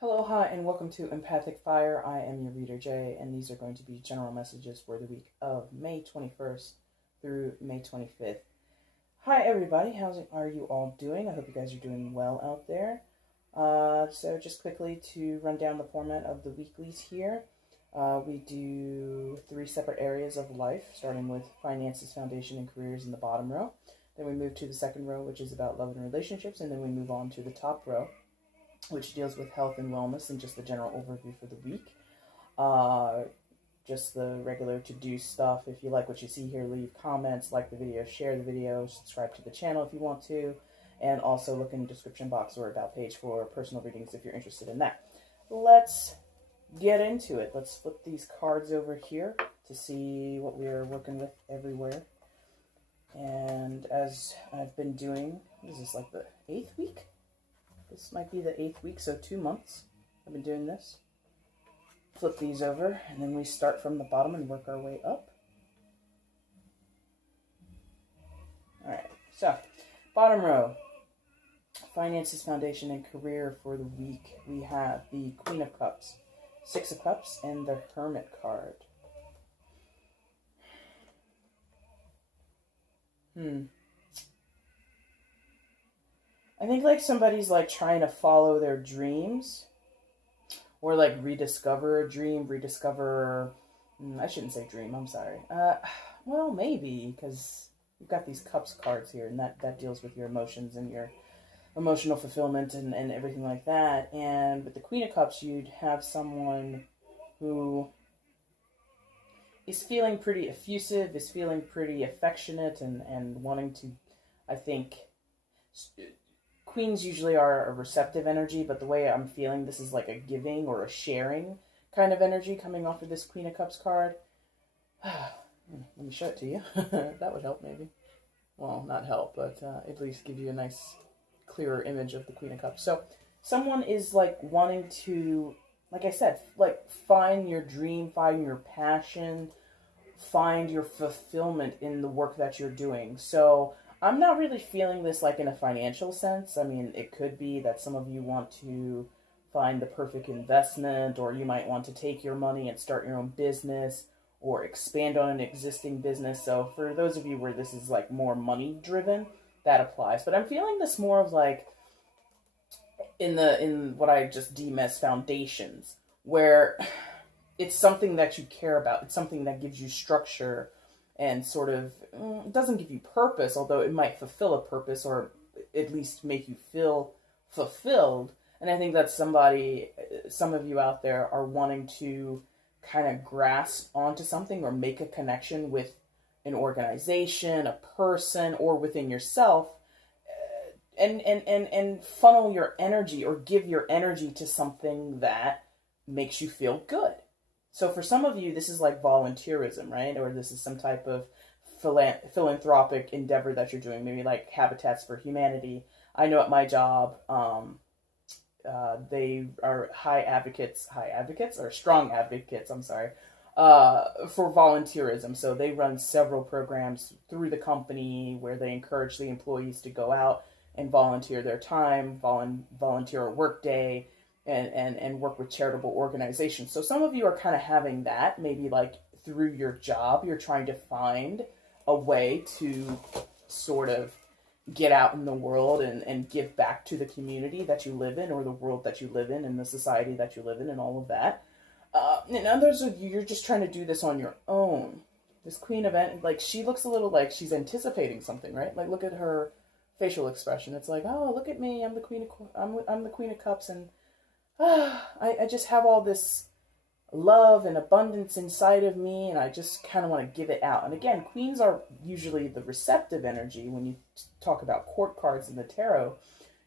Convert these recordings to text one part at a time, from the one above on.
Hello, hi, and welcome to EmpathicFire. I am your reader, Jay, and these are going to be general messages for the week of May 21st through May 25th. Hi, everybody. Are you all doing? I hope you guys are doing well out there. So just quickly to run down the format of the weeklies here. We do 3 separate areas of life, starting with finances, foundation, and careers in the bottom row. Then we move to the second row, which is about love and relationships, and then we move on to the top row, which deals with health and wellness and just the general overview for the week. Just the regular to-do stuff. If you like what you see here, leave comments, like the video, share the video, subscribe to the channel if you want to, and also look in the description box or about page for personal readings if you're interested in that. Let's get into it. Let's flip these cards over here to see what we're working with everywhere. And as I've been doing, this is like the 8th week? This might be the 8th week, so 2 months I've been doing this. Flip these over, and then we start from the bottom and work our way up. Alright, so bottom row, finances, foundation, and career for the week. We have the Queen of Cups, 6 of Cups, and the Hermit card. I think like somebody's like trying to follow their dreams, or like rediscover a dream, I shouldn't say dream, I'm sorry. Well, maybe, because you've got these cups cards here, and that deals with your emotions and your emotional fulfillment and everything like that. And with the Queen of Cups, you'd have someone who is feeling pretty effusive, is feeling pretty affectionate, and wanting to, I think, Queens usually are a receptive energy, but the way I'm feeling, this is like a giving or a sharing kind of energy coming off of this Queen of Cups card. Let me show it to you. That would help, maybe. Well, not help, but at least give you a nice, clearer image of the Queen of Cups. So someone is like wanting to, like I said, like find your dream, find your passion, find your fulfillment in the work that you're doing. So I'm not really feeling this like in a financial sense. I mean, it could be that some of you want to find the perfect investment, or you might want to take your money and start your own business or expand on an existing business. So for those of you where this is like more money driven, that applies. But I'm feeling this more of like in what I just deem as foundations, where it's something that you care about. It's something that gives you structure and sort of, it doesn't give you purpose, although it might fulfill a purpose or at least make you feel fulfilled. And I think that some of you out there are wanting to kind of grasp onto something or make a connection with an organization, a person, or within yourself, and funnel your energy or give your energy to something that makes you feel good. So for some of you, this is like volunteerism, right? Or this is some type of philanthropic endeavor that you're doing, maybe like Habitats for Humanity. I know at my job, they are strong advocates, for volunteerism. So they run several programs through the company where they encourage the employees to go out and volunteer their time, volunteer a work day, and work with charitable organizations. So some of you are kind of having that, maybe like through your job, you're trying to find a way to sort of get out in the world and give back to the community that you live in, or the world that you live in, and the society that you live in, and all of that. And others of you, you're just trying to do this on your own. This Queen of like, she looks a little like she's anticipating something, right? Like, look at her facial expression. It's like, oh, look at me, I'm the Queen of Cups, and I just have all this love and abundance inside of me, and I just kind of want to give it out. And again, queens are usually the receptive energy when you talk about court cards in the tarot.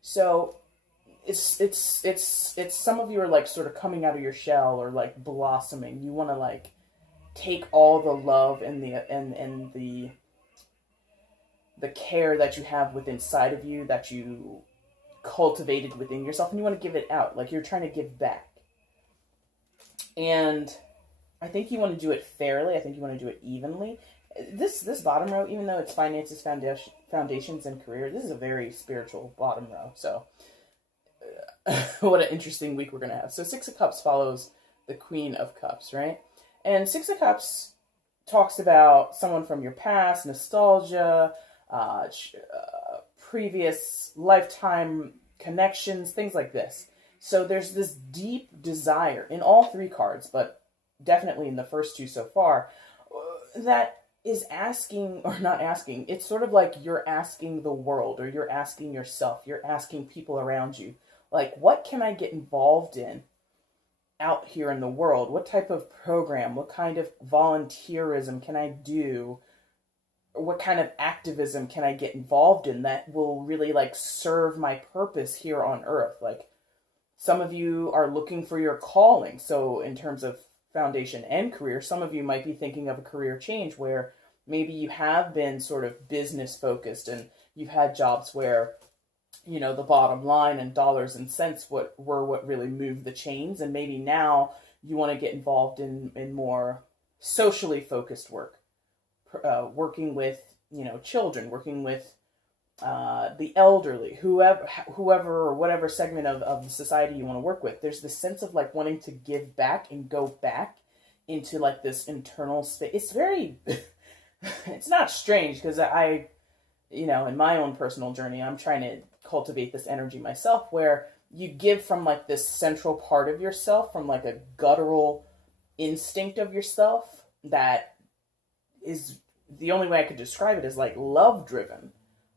So it's some of you are like sort of coming out of your shell, or like blossoming. You want to like take all the love and the care that you have within inside of you, that you cultivated within yourself, and you want to give it out. Like, you're trying to give back. And I think you want to do it fairly. I think you want to do it evenly. This bottom row, even though it's finances, foundations, and career, this is a very spiritual bottom row. So what an interesting week we're going to have. So Six of Cups follows the Queen of Cups, right? And Six of Cups talks about someone from your past, nostalgia, previous lifetime connections, things like this. So there's this deep desire in all three cards, but definitely in the first two so far, that is asking, or not asking, it's sort of like you're asking the world, or you're asking yourself, you're asking people around you, like, what can I get involved in out here in the world? What type of program, what kind of volunteerism can I do? What kind of activism can I get involved in that will really like serve my purpose here on earth? Like, some of you are looking for your calling. So in terms of foundation and career, some of you might be thinking of a career change where maybe you have been sort of business focused and you've had jobs where, you know, the bottom line and dollars and cents were what really moved the chains. And maybe now you want to get involved in more socially focused work, working with, you know, children, working with the elderly, whoever or whatever segment of the society you want to work with. There's this sense of like wanting to give back and go back into like this internal space. It's very, it's not strange because I, you know, in my own personal journey, I'm trying to cultivate this energy myself where you give from like this central part of yourself, from like a guttural instinct of yourself that is, the only way I could describe it is like love driven.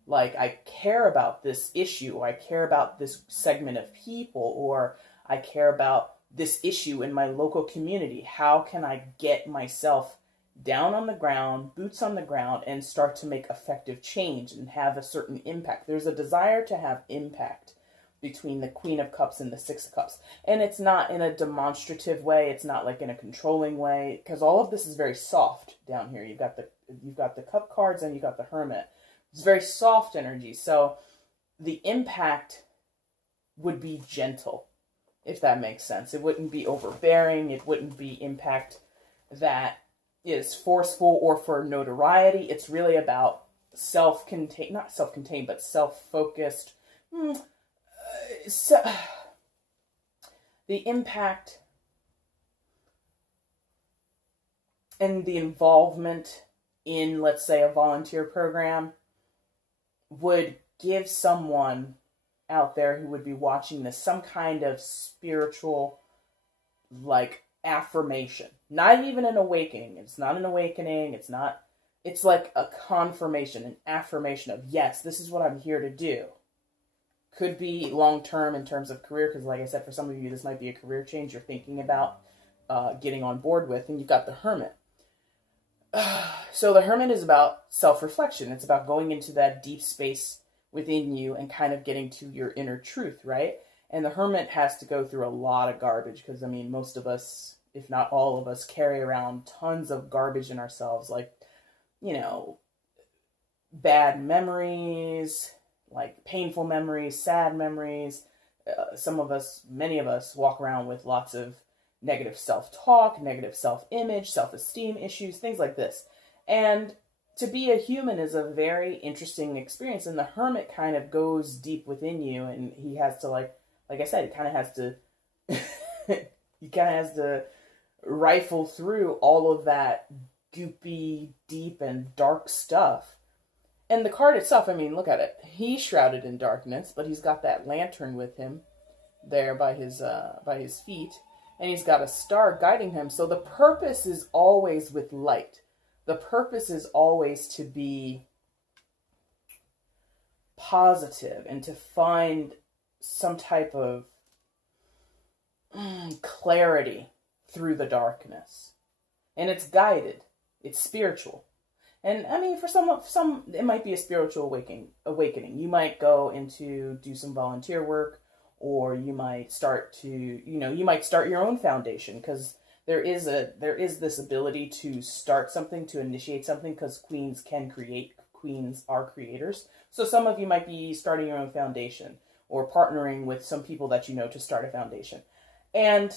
Like, I care about this issue, or I care about this segment of people, or I care about this issue in my local community. How can I get myself down on the ground, boots on the ground, and start to make effective change and have a certain impact? There's a desire to have impact between the Queen of Cups and the Six of Cups. And it's not in a demonstrative way. It's not like in a controlling way, because all of this is very soft down here. You've got the Cup cards and you've got the Hermit. It's very soft energy. So the impact would be gentle, if that makes sense. It wouldn't be overbearing. It wouldn't be impact that is forceful or for notoriety. It's really about self-contained, not self-contained, but self-focused. So, the impact and the involvement in, let's say, a volunteer program would give someone out there who would be watching this some kind of spiritual, like, affirmation. Not even an awakening. It's not an awakening. It's like a confirmation, an affirmation of, yes, this is what I'm here to do. Could be long-term in terms of career, because like I said, for some of you, this might be a career change you're thinking about getting on board with, and you've got the Hermit. So the Hermit is about self-reflection. It's about going into that deep space within you and kind of getting to your inner truth, right? And the Hermit has to go through a lot of garbage because, I mean, most of us, if not all of us, carry around tons of garbage in ourselves, like, you know, bad memories, like painful memories, sad memories. Some of us, many of us, walk around with lots of negative self-talk, negative self-image, self-esteem issues, things like this. And to be a human is a very interesting experience, and the Hermit kind of goes deep within you, and he has to, like I said, he kind of has to rifle through all of that goopy, deep, and dark stuff. And the card itself, I mean, look at it. He's shrouded in darkness, but he's got that lantern with him there by his feet, and he's got a star guiding him. So the purpose is always with light. The purpose is always to be positive and to find some type of clarity through the darkness. And it's guided. It's spiritual. And I mean, for some, it might be a spiritual awakening. You might go do some volunteer work, or you might start to, you might start your own foundation, because there is this ability to start something, to initiate something, because queens can create. Queens are creators. So some of you might be starting your own foundation, or partnering with some people that you know to start a foundation. And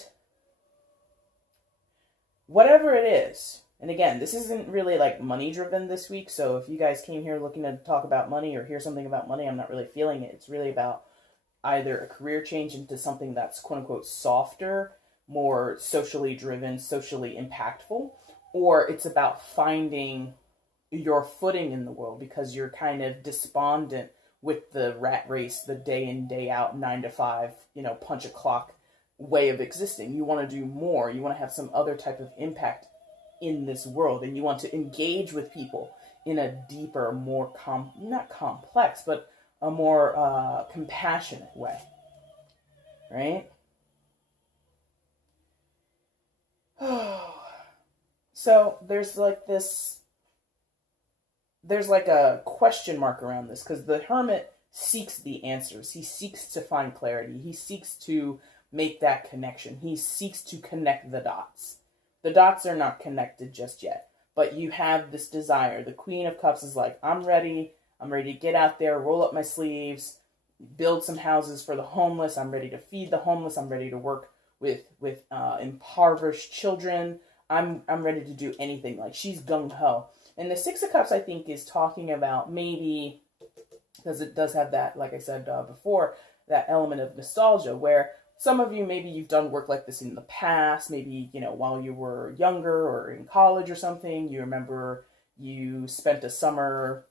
whatever it is, and again, this isn't really like money driven this week, so if you guys came here looking to talk about money or hear something about money, I'm not really feeling it. It's really about either a career change into something that's quote unquote softer, more socially driven, socially impactful, or it's about finding your footing in the world because you're kind of despondent with the rat race, the day in, day out, 9 to 5, punch a clock way of existing. You want to do more. You want to have some other type of impact in this world, and you want to engage with people in a deeper, more not complex, but a more compassionate way, right? So there's like a question mark around this, because the hermit seeks the answers. He seeks to find clarity. He seeks to make that connection. He seeks to connect the dots. The dots are not connected just yet, but you have this desire. The Queen of Cups is like, I'm ready. I'm ready to get out there, roll up my sleeves, build some houses for the homeless. I'm ready to feed the homeless. I'm ready to work with impoverished children. I'm ready to do anything. Like, she's gung-ho. And the Six of Cups, I think, is talking about maybe, because it does have that, like I said before, that element of nostalgia, where some of you, maybe you've done work like this in the past, maybe, while you were younger or in college or something. You remember you spent a summer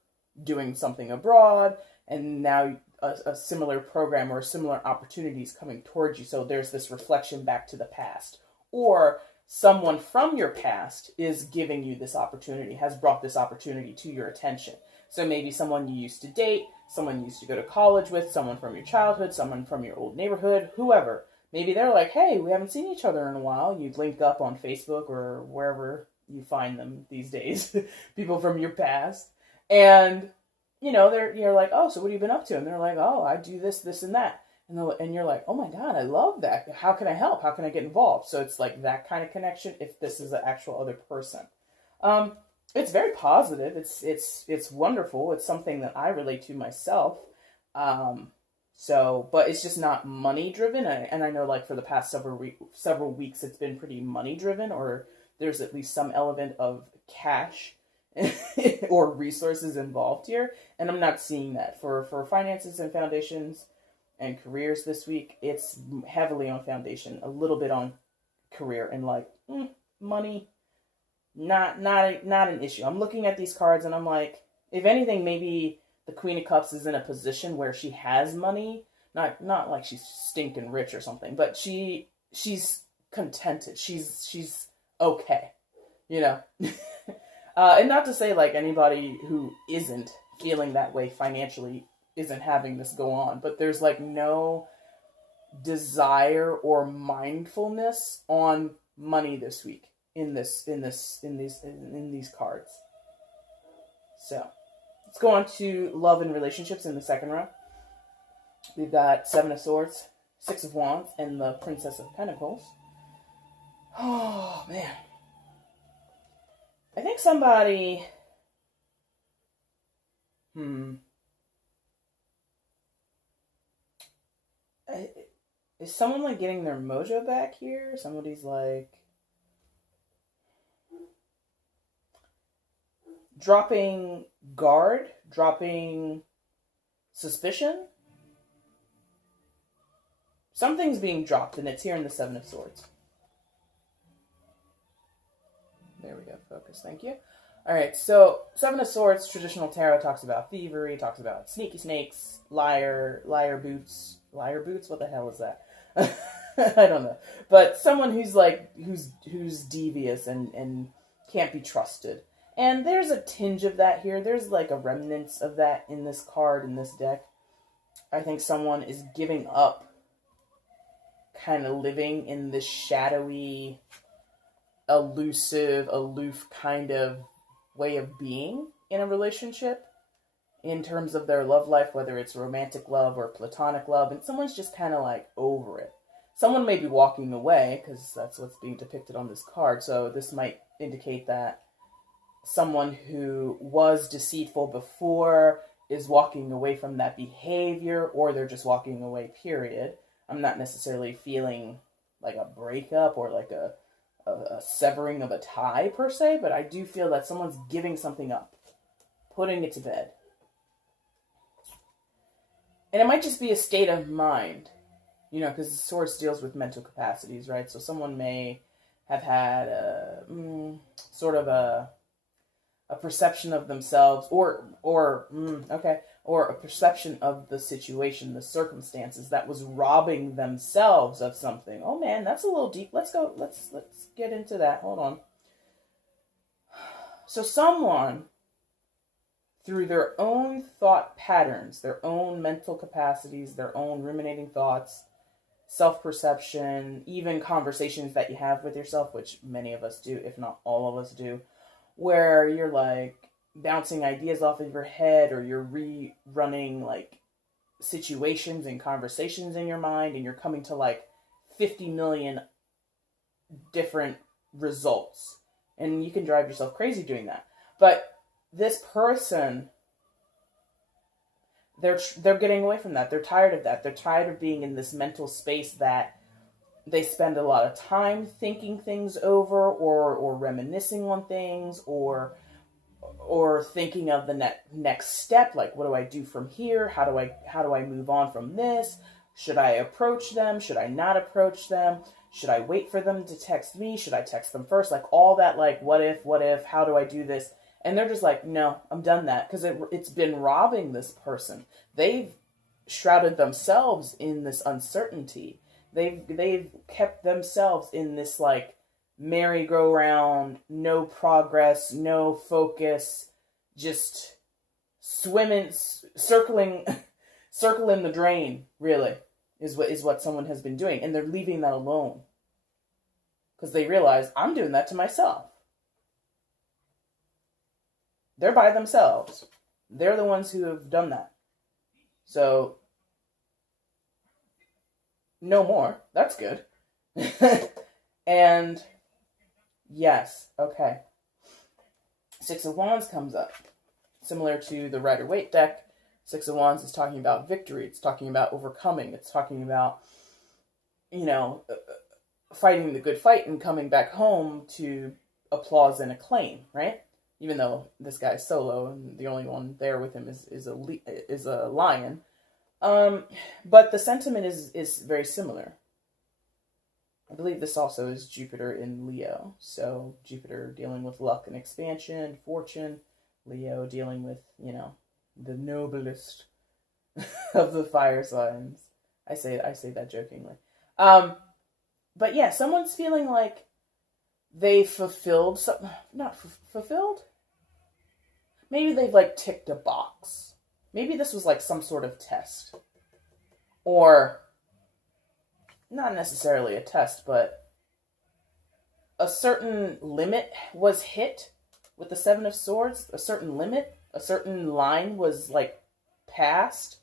doing something abroad, and now a similar program or similar opportunities coming towards you. So there's this reflection back to the past. Or someone from your past is giving you this opportunity, has brought this opportunity to your attention. So maybe someone you used to date, someone you used to go to college with, someone from your childhood, someone from your old neighborhood, whoever. Maybe they're like, hey, we haven't seen each other in a while. You link up on Facebook or wherever you find them these days, people from your past. And, you're like, oh, so what have you been up to? And they're like, oh, I do this, this, and that. And you're like, oh my God, I love that. How can I help? How can I get involved? So it's like that kind of connection if this is an actual other person. It's very positive. It's wonderful. It's something that I relate to myself. But it's just not money driven. And I know, like, for the past several weeks, it's been pretty money driven, or there's at least some element of cash or resources involved here. And I'm not seeing that for finances and foundations and careers this week. It's heavily on foundation, a little bit on career, and money, not an issue. I'm looking at these cards and I'm like, if anything, maybe the Queen of Cups is in a position where she has money, not like she's stinking rich or something, but she's contented. She's okay, and not to say like anybody who isn't feeling that way financially isn't having this go on, but there's like no desire or mindfulness on money this week in these cards. So let's go on to love and relationships in the second row. We've got Seven of Swords, Six of Wands, and the Princess of Pentacles. Oh man, I think somebody is someone like getting their mojo back here? Somebody's like dropping guard, dropping suspicion. Something's being dropped, and it's here in the Seven of Swords. There we go. Focus. Thank you. All right. So Seven of Swords, traditional tarot, talks about thievery, talks about sneaky snakes, liar boots. Liar boots? What the hell is that? I don't know. But someone who's devious and can't be trusted. And there's a tinge of that here. There's like a remnants of that in this card, in this deck. I think someone is giving up, kind of living in this shadowy, elusive, aloof kind of way of being in a relationship in terms of their love life, whether it's romantic love or platonic love, and someone's just kind of like over it. Someone may be walking away, because that's what's being depicted on this card, so this might indicate that someone who was deceitful before is walking away from that behavior, or they're just walking away, period. I'm not necessarily feeling like a breakup or like a severing of a tie per se, but I do feel that someone's giving something up, putting it to bed. And it might just be a state of mind, you know, because the Swords deals with mental capacities, right? So someone may have had sort of a perception of themselves, or a perception of the situation, the circumstances that was robbing themselves of something. Oh man, that's a little deep. Let's get into that. Hold on. So someone, through their own thought patterns, their own mental capacities, their own ruminating thoughts, self-perception, even conversations that you have with yourself, which many of us do, if not all of us do, where you're like bouncing ideas off of your head, or you're rerunning like situations and conversations in your mind, and you're coming to like 50 million different results. And you can drive yourself crazy doing that. But this person, they're getting away from that. They're tired of that. They're tired of being in this mental space that they spend a lot of time thinking things over, or reminiscing on things, or thinking of the next step. Like, what do I do from here? How do I move on from this? Should I approach them? Should I not approach them? Should I wait for them to text me? Should I text them first? Like all that, like what if, how do I do this? And they're just like, no, I'm done that, because it's been robbing this person. They've shrouded themselves in this uncertainty. They've kept themselves in this like merry-go-round, no progress, no focus, just swimming, circling the drain, really, is what someone has been doing. And they're leaving that alone, because they realize, I'm doing that to myself. They're by themselves. They're the ones who have done that. So, no more. That's good. And, yes, okay. Six of Wands comes up. Similar to the Rider-Waite deck, Six of Wands is talking about victory. It's talking about overcoming. It's talking about, you know, fighting the good fight and coming back home to applause and acclaim, right? Even though this guy's solo and the only one there with him is a lion. But the sentiment is very similar. I believe this also is Jupiter in Leo. So Jupiter dealing with luck and expansion, fortune. Leo dealing with, you know, the noblest of the fire signs. I say that jokingly. But yeah, someone's feeling like they fulfilled something. Not fulfilled? Maybe they've like ticked a box. Maybe this was like some sort of test. Or not necessarily a test, but a certain limit was hit with the Seven of Swords. A certain limit, a certain line was like passed.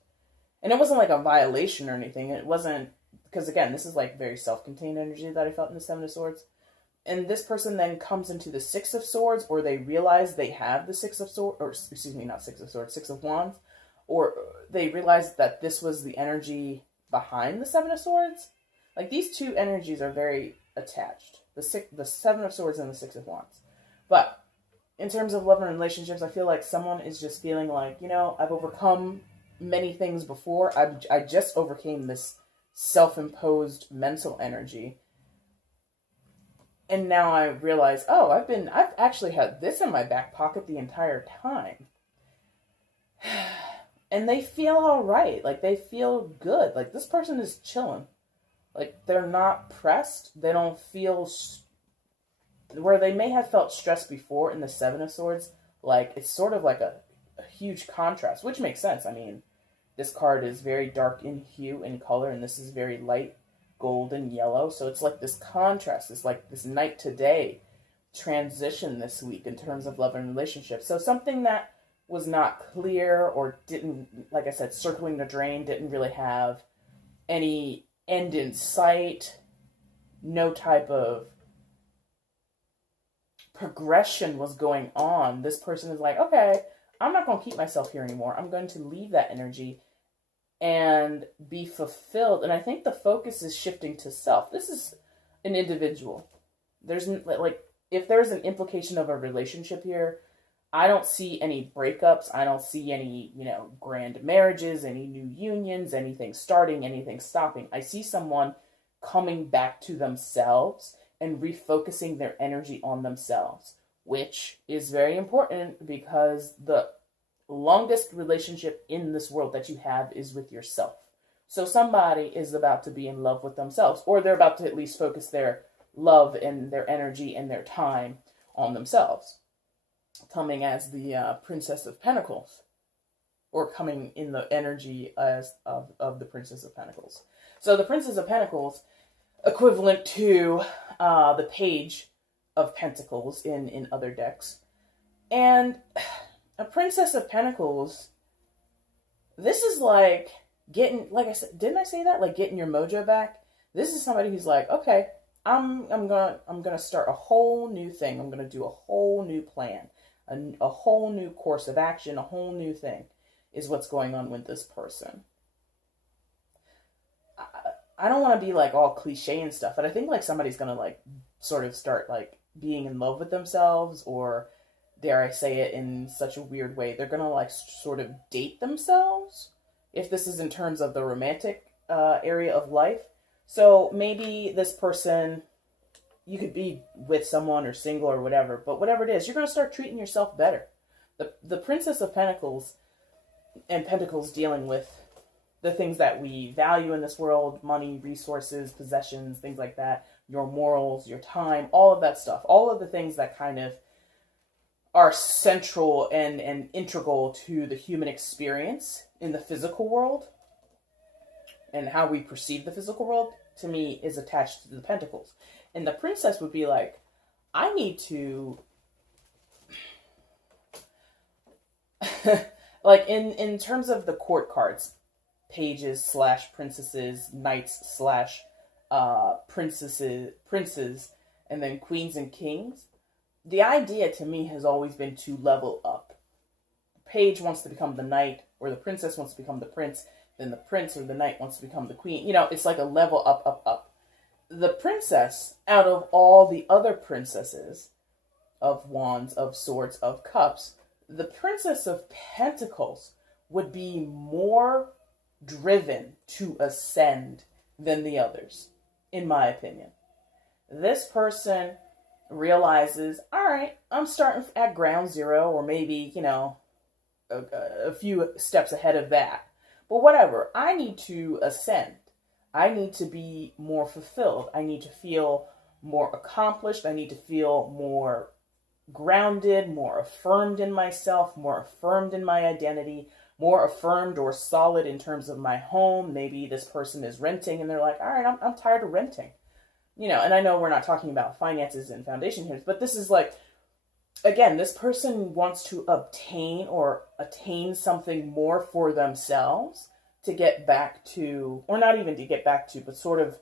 And it wasn't like a violation or anything. It wasn't, because again, this is like very self-contained energy that I felt in the Seven of Swords. And this person then comes into the Six of Swords, or they realize they have the Six of Swords, or excuse me, not Six of Swords, Six of Wands, or they realize that this was the energy behind the Seven of Swords. Like, these two energies are very attached. The Seven of Swords and the Six of Wands. But in terms of love and relationships, I feel like someone is just feeling like, you know, I've overcome many things before. I just overcame this self-imposed mental energy. And now I realize, oh, I've actually had this in my back pocket the entire time. And they feel all right. Like, they feel good. Like, this person is chilling. Like, they're not pressed. They don't feel where they may have felt stressed before in the Seven of Swords. Like, it's sort of like a huge contrast, which makes sense. I mean, this card is very dark in hue and color, and this is very light gold and yellow. So it's like this contrast. It's like this night to day transition this week in terms of love and relationships. So something that was not clear, or didn't, like I said, circling the drain, didn't really have any end in sight, no type of progression was going on. This person is like, okay, I'm not going to keep myself here anymore. I'm going to leave that energy and be fulfilled. And I think the focus is shifting to self. This is an individual. There's like, if there's an implication of a relationship here, I don't see any breakups. I don't see any, grand marriages, any new unions, anything starting, anything stopping. I see someone coming back to themselves and refocusing their energy on themselves, which is very important because the longest relationship in this world that you have is with yourself. So somebody is about to be in love with themselves, or they're about to at least focus their love and their energy and their time on themselves, coming as the Princess of Pentacles, or coming in the energy as of the Princess of Pentacles. So the Princess of Pentacles, equivalent to the Page of Pentacles in other decks. And a Princess of Pentacles, this is like getting, like I said, didn't I say that? Like getting your mojo back? This is somebody who's like, okay, I'm gonna start a whole new thing. I'm gonna do a whole new plan, a whole new course of action, a whole new thing is what's going on with this person. I don't want to be like all cliche and stuff, but I think like somebody's gonna like sort of start like being in love with themselves, or dare I say it in such a weird way, they're gonna like sort of date themselves, if this is in terms of the romantic area of life. So maybe this person, you could be with someone or single or whatever, but whatever it is, you're going to start treating yourself better. The Princess of Pentacles and Pentacles dealing with the things that we value in this world, money, resources, possessions, things like that, your morals, your time, all of that stuff, all of the things that kind of are central and integral to the human experience in the physical world and how we perceive the physical world, to me, is attached to the Pentacles. And the Princess would be like, I need to, like in terms of the court cards, pages slash princesses, knights slash princes, and then queens and kings, the idea to me has always been to level up. The page wants to become the knight, or the princess wants to become the prince, then the prince or the knight wants to become the queen. It's like a level up, up, up. The princess, out of all the other princesses of wands, of swords, of cups, the Princess of Pentacles would be more driven to ascend than the others, in my opinion. This person realizes, all right, I'm starting at ground zero, or maybe, a few steps ahead of that. But whatever, I need to ascend. I need to be more fulfilled. I need to feel more accomplished. I need to feel more grounded, more affirmed in myself, more affirmed in my identity, more affirmed or solid in terms of my home. Maybe this person is renting and they're like, all right, I'm tired of renting. And I know we're not talking about finances and foundation here, but this is like, again, this person wants to obtain or attain something more for themselves to get back to, or not even to get back to, but sort of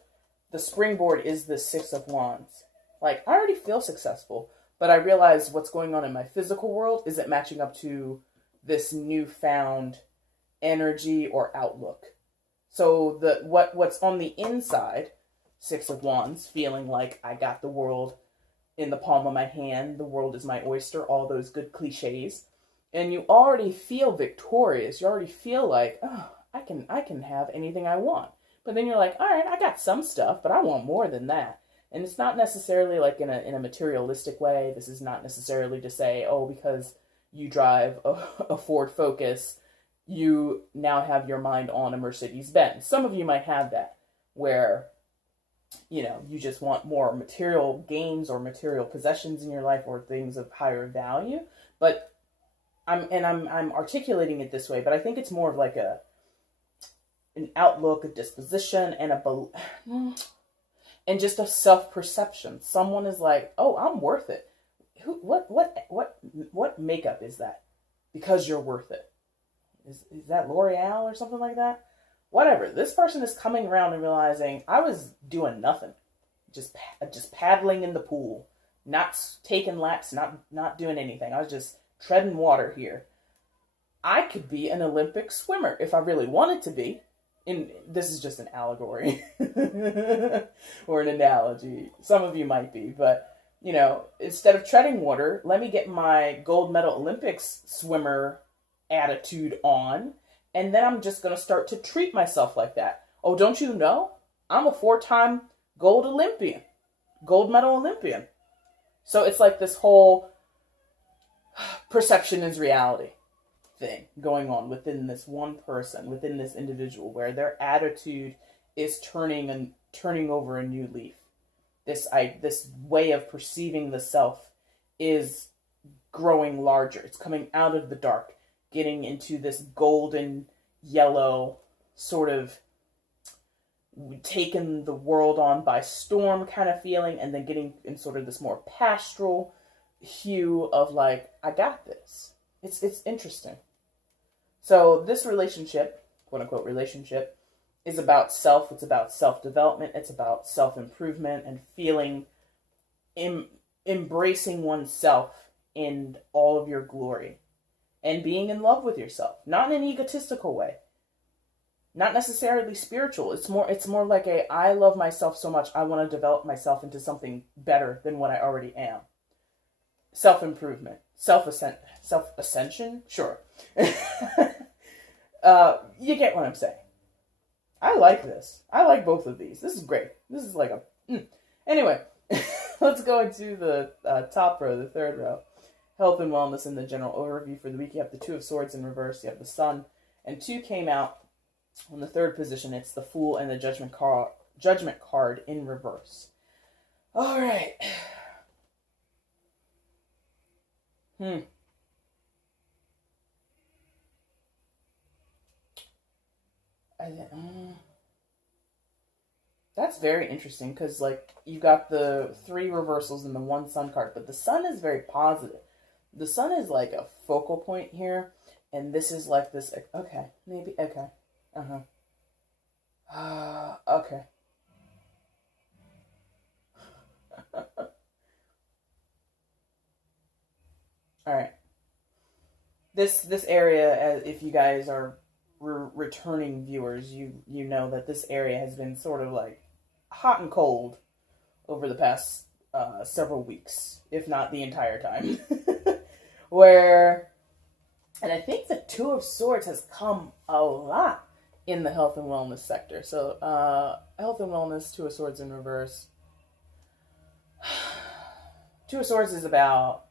the springboard is the Six of Wands. Like, I already feel successful, but I realize what's going on in my physical world isn't matching up to this newfound energy or outlook. So what's on the inside, Six of Wands, feeling like I got the world in the palm of my hand, the world is my oyster, all those good cliches. And you already feel victorious. You already feel like, oh, I can have anything I want. But then you're like, all right, I got some stuff, but I want more than that. And it's not necessarily like in a materialistic way. This is not necessarily to say, oh, because you drive a Ford Focus, you now have your mind on a Mercedes-Benz. Some of you might have that, where you just want more material gains or material possessions in your life, or things of higher value. But I'm articulating it this way, but I think it's more of like an outlook, a disposition, and just a self-perception. Someone is like, oh, I'm worth it. What makeup is that? Because you're worth it. Is that L'Oreal or something like that? Whatever. This person is coming around and realizing, I was doing nothing. Just paddling in the pool. Not taking laps, not doing anything. I was just treading water here. I could be an Olympic swimmer if I really wanted to be. This is just an allegory or an analogy. Some of you might be, but instead of treading water, let me get my gold medal Olympics swimmer attitude on, and then I'm just going to start to treat myself like that. Oh, don't you know? I'm a 4-time gold Olympian, gold medal Olympian. So it's like this whole perception is reality thing going on within this one person, within this individual, where their attitude is turning over a new leaf. This way of perceiving the self is growing larger. It's coming out of the dark, getting into this golden yellow sort of taken the world on by storm kind of feeling, and then getting in sort of this more pastoral hue of like, I got this. It's interesting. So this relationship, quote unquote relationship, is about self. It's about self-development. It's about self-improvement and embracing oneself in all of your glory and being in love with yourself, not in an egotistical way, not necessarily spiritual. It's more like I love myself so much, I want to develop myself into something better than what I already am. Self-improvement, self-ascension, sure. You get what I'm saying. I like this. I like both of these. This is great. This is like Anyway, let's go into the top row, the third row. Health and wellness in the general overview for the week. You have the Two of Swords in reverse. You have the Sun. And 2 came out on the third position. It's the Fool and the Judgment card in reverse. All right. That's very interesting because, like, you got the 3 reversals and the 1 Sun card, but the Sun is very positive. The Sun is like a focal point here, and this is like this. Okay, maybe. Okay, okay. All right. This area, if you guys are returning viewers, you know that this area has been sort of like hot and cold over the past several weeks, if not the entire time. And I think the Two of Swords has come a lot in the health and wellness sector. So health and wellness, Two of Swords in reverse. Two of Swords is about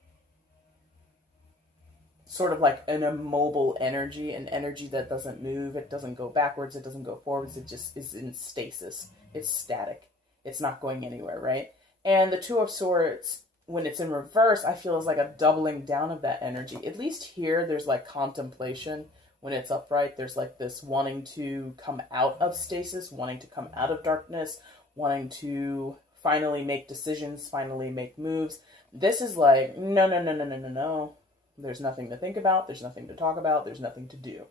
sort of like an immobile energy, an energy that doesn't move, it doesn't go backwards, it doesn't go forwards, it just is in stasis. It's static. It's not going anywhere, right? And the Two of Swords, when it's in reverse, I feel is like a doubling down of that energy. At least here, there's like contemplation. When it's upright, there's like this wanting to come out of stasis, wanting to come out of darkness, wanting to finally make decisions, finally make moves. This is like, no. There's nothing to think about. There's nothing to talk about. There's nothing to do.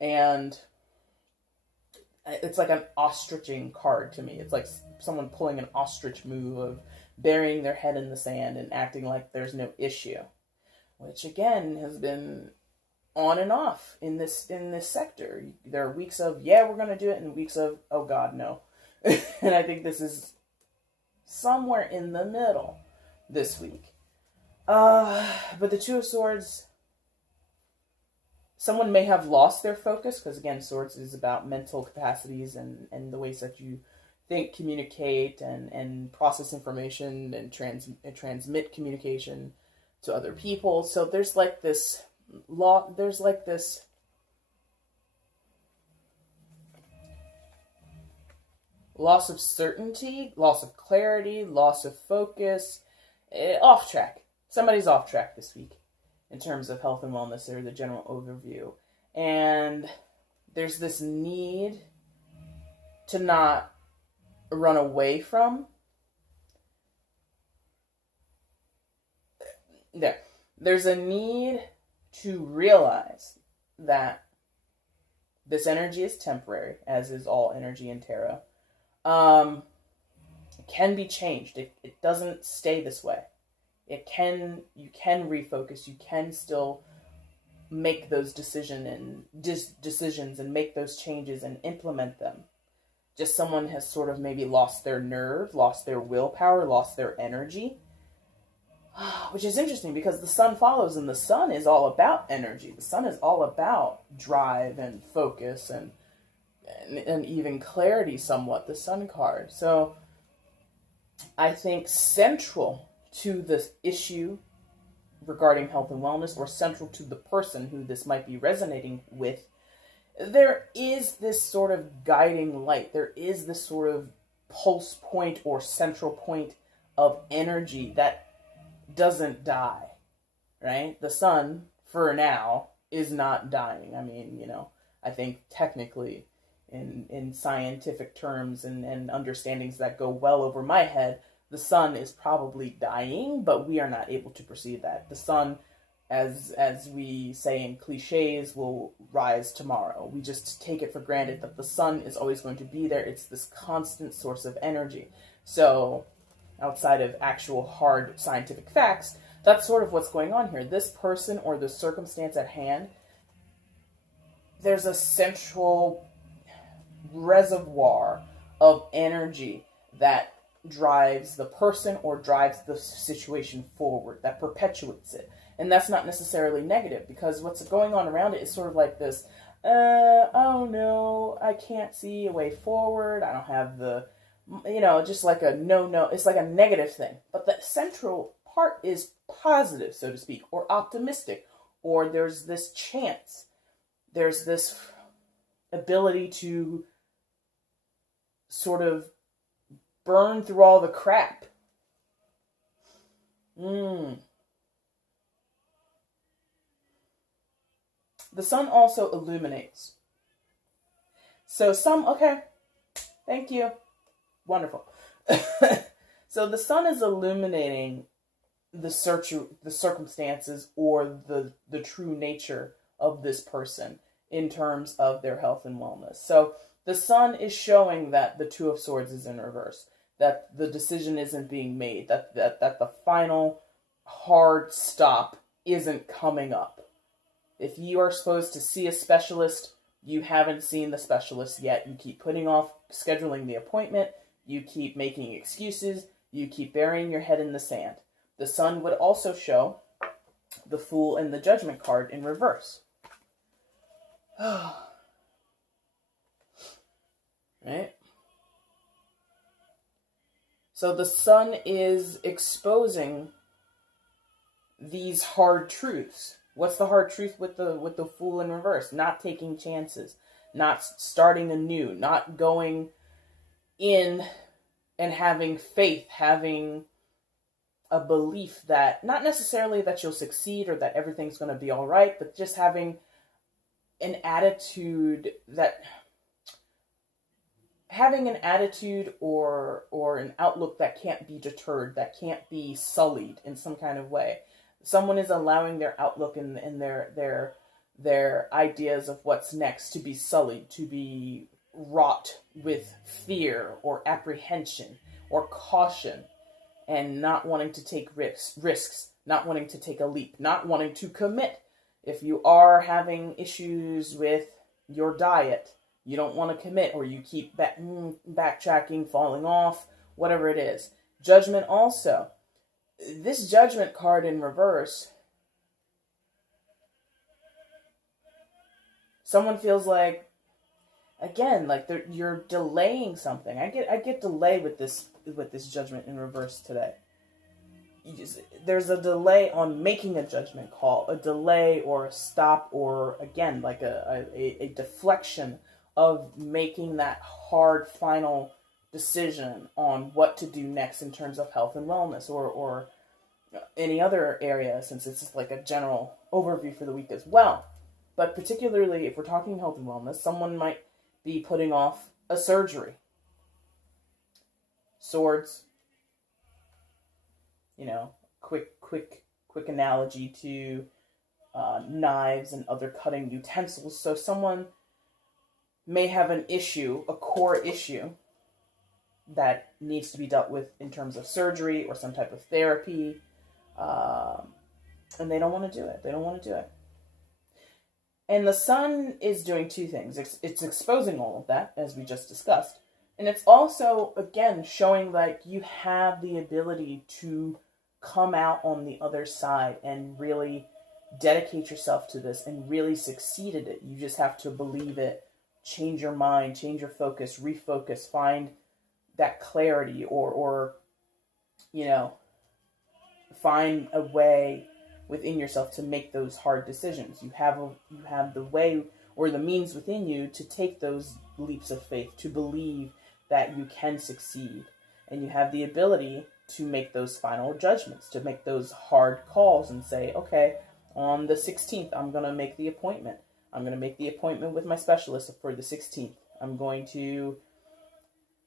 And it's like an ostriching card to me. It's like someone pulling an ostrich move of burying their head in the sand and acting like there's no issue, which again has been on and off in this sector. There are weeks of, yeah, we're going to do it, and weeks of, oh God, no. And I think this is somewhere in the middle this week. But the Two of Swords, someone may have lost their focus, because again, Swords is about mental capacities and the ways that you think, communicate, and process information and transmit communication to other people. So there's like this loss of certainty, loss of clarity, loss of focus, off track. Somebody's off track this week in terms of health and wellness, or the general overview. And there's this need to not run away from. There's a need to realize that this energy is temporary, as is all energy in tarot. It can be changed. It doesn't stay this way. You can refocus. You can still make those decisions and make those changes and implement them. Just someone has sort of maybe lost their nerve, lost their willpower, lost their energy which is interesting because the sun follows, and the sun is all about energy. The sun is all about drive and focus and even clarity somewhat, the sun card. So I think central to this issue regarding health and wellness, or central to the person who this might be resonating with, there is this sort of guiding light. There is this sort of pulse point or central point of energy that doesn't die, right? The sun, for now, is not dying. I mean, I think technically, in scientific terms and understandings that go well over my head, the sun is probably dying, but we are not able to perceive that. The sun, as we say in cliches, will rise tomorrow. We just take it for granted that the sun is always going to be there. It's this constant source of energy. So, outside of actual hard scientific facts, that's sort of what's going on here. This person or the circumstance at hand, there's a central reservoir of energy that drives the person or drives the situation forward, that perpetuates it. And that's not necessarily negative, because what's going on around it is sort of like this, oh no, I can't see a way forward, I don't have the, just like a no, it's like a negative thing. But the central part is positive, so to speak, or optimistic, or there's this chance, there's this ability to sort of burn through all the crap. The sun also illuminates. So okay, thank you. Wonderful. So the sun is illuminating the circumstances or the true nature of this person in terms of their health and wellness. So the sun is showing that the Two of Swords is in reverse, that the decision isn't being made, that the final hard stop isn't coming up. If you are supposed to see a specialist, you haven't seen the specialist yet. You keep putting off scheduling the appointment. You keep making excuses. You keep burying your head in the sand. The sun would also show the Fool and the Judgment card in reverse. Right? So the sun is exposing these hard truths. What's the hard truth with the Fool in reverse? Not taking chances, not starting anew, not going in and having faith, having a belief that, not necessarily that you'll succeed or that everything's going to be all right, but just having an attitude or an outlook that can't be deterred, that can't be sullied in some kind of way. Someone is allowing their outlook and their ideas of what's next to be sullied, to be wrought with fear or apprehension or caution, and not wanting to take risks, not wanting to take a leap, not wanting to commit. If you are having issues with your diet, you don't want to commit, or you keep backtracking, falling off, whatever it is. Judgment also. This Judgment card in reverse, someone feels like, again, like you're delaying something. I get delay with this Judgment in reverse today. There's a delay on making a judgment call, a delay or a stop, or again, like a deflection of making that hard final decision on what to do next in terms of health and wellness or any other area, since it's just like a general overview for the week as well. But particularly if we're talking health and wellness, someone might be putting off a surgery. Swords, quick analogy to knives and other cutting utensils. So someone may have an issue, a core issue, that needs to be dealt with in terms of surgery or some type of therapy, and they don't want to do it. And the sun is doing two things. It's exposing all of that, as we just discussed, and it's also, again, showing like you have the ability to come out on the other side and really dedicate yourself to this and really succeed at it. You just have to believe it, change your mind, change your focus, refocus, find that clarity, or you know, find a way within yourself to make those hard decisions. You have the way or the means within you to take those leaps of faith, to believe that you can succeed. And you have the ability to make those final judgments, to make those hard calls and say, okay, on the 16th, I'm going to make the appointment. I'm going to make the appointment with my specialist for the 16th. I'm going to,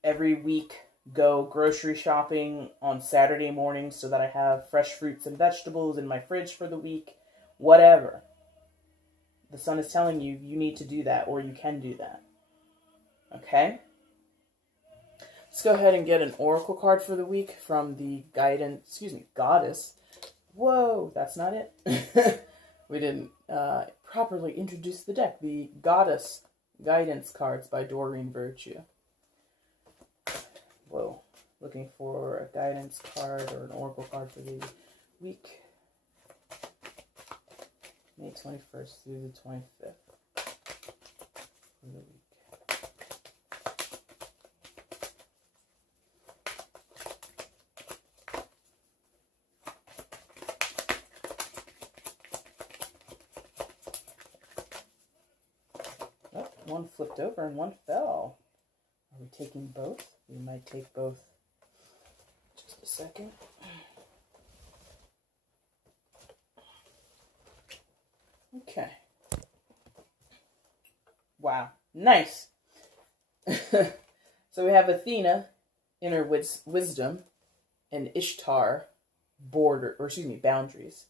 every week, go grocery shopping on Saturday mornings so that I have fresh fruits and vegetables in my fridge for the week. Whatever. The sun is telling you, you need to do that, or you can do that. Okay? Let's go ahead and get an oracle card for the week from the goddess. Whoa, that's not it. We didn't properly introduce the deck. The Goddess Guidance Cards by Doreen Virtue. Whoa, looking for a guidance card or an oracle card for the week. May 21st through the 25th. For the week. Oh, one flipped over and one fell. Are we taking both? We might take both. Just a second. Okay. Wow. Nice. So we have Athena, inner wisdom, and Ishtar, boundaries.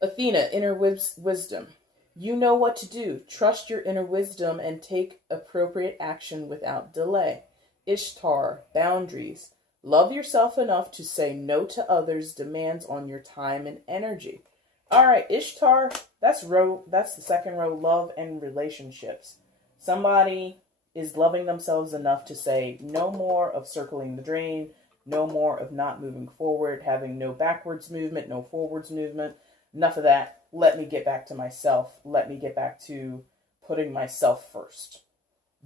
Athena, inner wisdom. You know what to do. Trust your inner wisdom and take appropriate action without delay. Ishtar, boundaries. Love yourself enough to say no to others' demands on your time and energy. All right, Ishtar, that's the second row, love and relationships. Somebody is loving themselves enough to say no more of circling the drain, no more of not moving forward, having no backwards movement, no forwards movement. Enough of that. Let me get back to myself. Let me get back to putting myself first.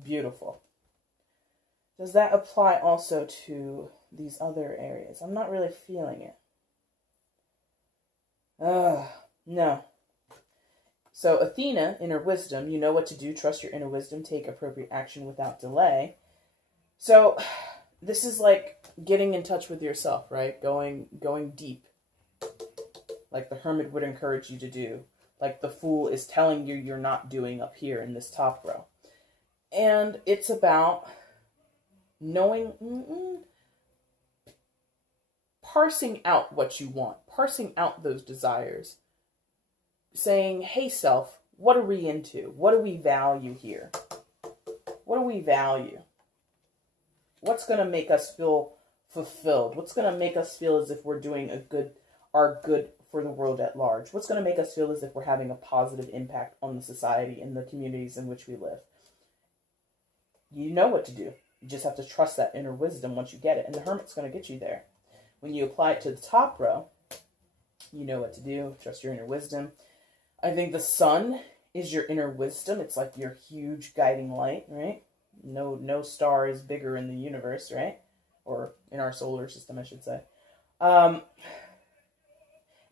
Beautiful. Does that apply also to these other areas? I'm not really feeling it. No. So Athena, inner wisdom, you know what to do. Trust your inner wisdom. Take appropriate action without delay. So this is like getting in touch with yourself, right? Going deep. Like the hermit would encourage you to do. Like the fool is telling you you're not doing up here in this top row. And it's about knowing, parsing out what you want. Parsing out those desires. Saying, hey self, what are we into? What do we value here? What do we value? What's going to make us feel fulfilled? What's going to make us feel as if we're doing our good for the world at large? What's going to make us feel as if we're having a positive impact on the society and the communities in which we live? You know what to do. You just have to trust that inner wisdom once you get it. And the hermit's going to get you there. When you apply it to the top row, you know what to do. Trust your inner wisdom. I think the sun is your inner wisdom. It's like your huge guiding light, right? No star is bigger in the universe, right? Or in our solar system, I should say. And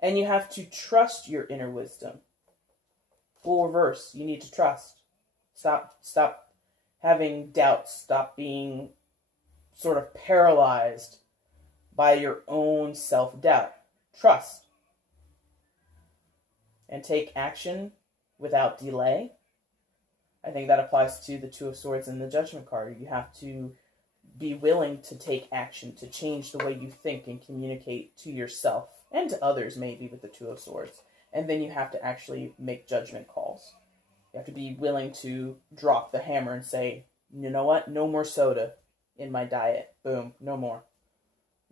you have to trust your inner wisdom. Full reverse. You need to trust. Stop having doubts. Stop being sort of paralyzed by your own self-doubt. Trust. And take action without delay. I think that applies to the Two of Swords and the Judgment card. You have to be willing to take action, to change the way you think and communicate to yourself and to others, maybe, with the Two of Swords. And then you have to actually make judgment calls. You have to be willing to drop the hammer and say, you know what? No more soda in my diet. Boom. No more.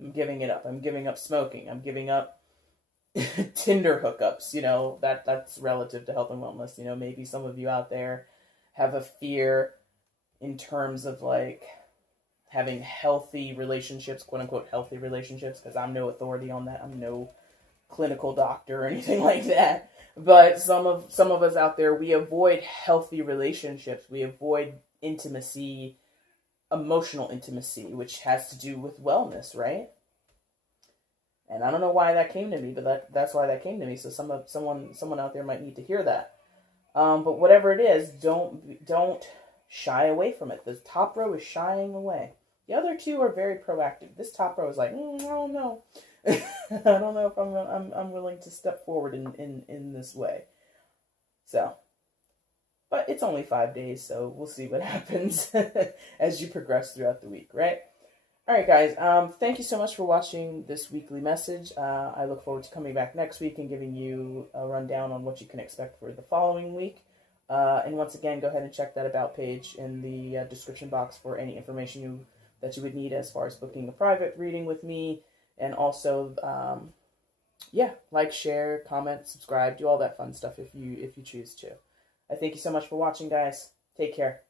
I'm giving it up. I'm giving up smoking. I'm giving up Tinder hookups. You know, that's relative to health and wellness. You know, maybe some of you out there have a fear in terms of like having healthy relationships, quote unquote healthy relationships, because I'm no authority on that. I'm no clinical doctor or anything like that. But some of us out there, we avoid healthy relationships. We avoid intimacy, emotional intimacy, which has to do with wellness, right? And I don't know why that came to me, but that's why that came to me. So someone out there might need to hear that. But whatever it is, don't shy away from it. The top row is shying away. The other two are very proactive. This top row is like, I don't know. I don't know if I'm willing to step forward in this way. So, but it's only 5 days, so we'll see what happens as you progress throughout the week, right? All right, guys. Thank you so much for watching this weekly message. I look forward to coming back next week and giving you a rundown on what you can expect for the following week. And once again, go ahead and check that about page in the description box for any information that you would need as far as booking a private reading with me. And also, like, share, comment, subscribe, do all that fun stuff if you choose to. I thank you so much for watching, guys. Take care.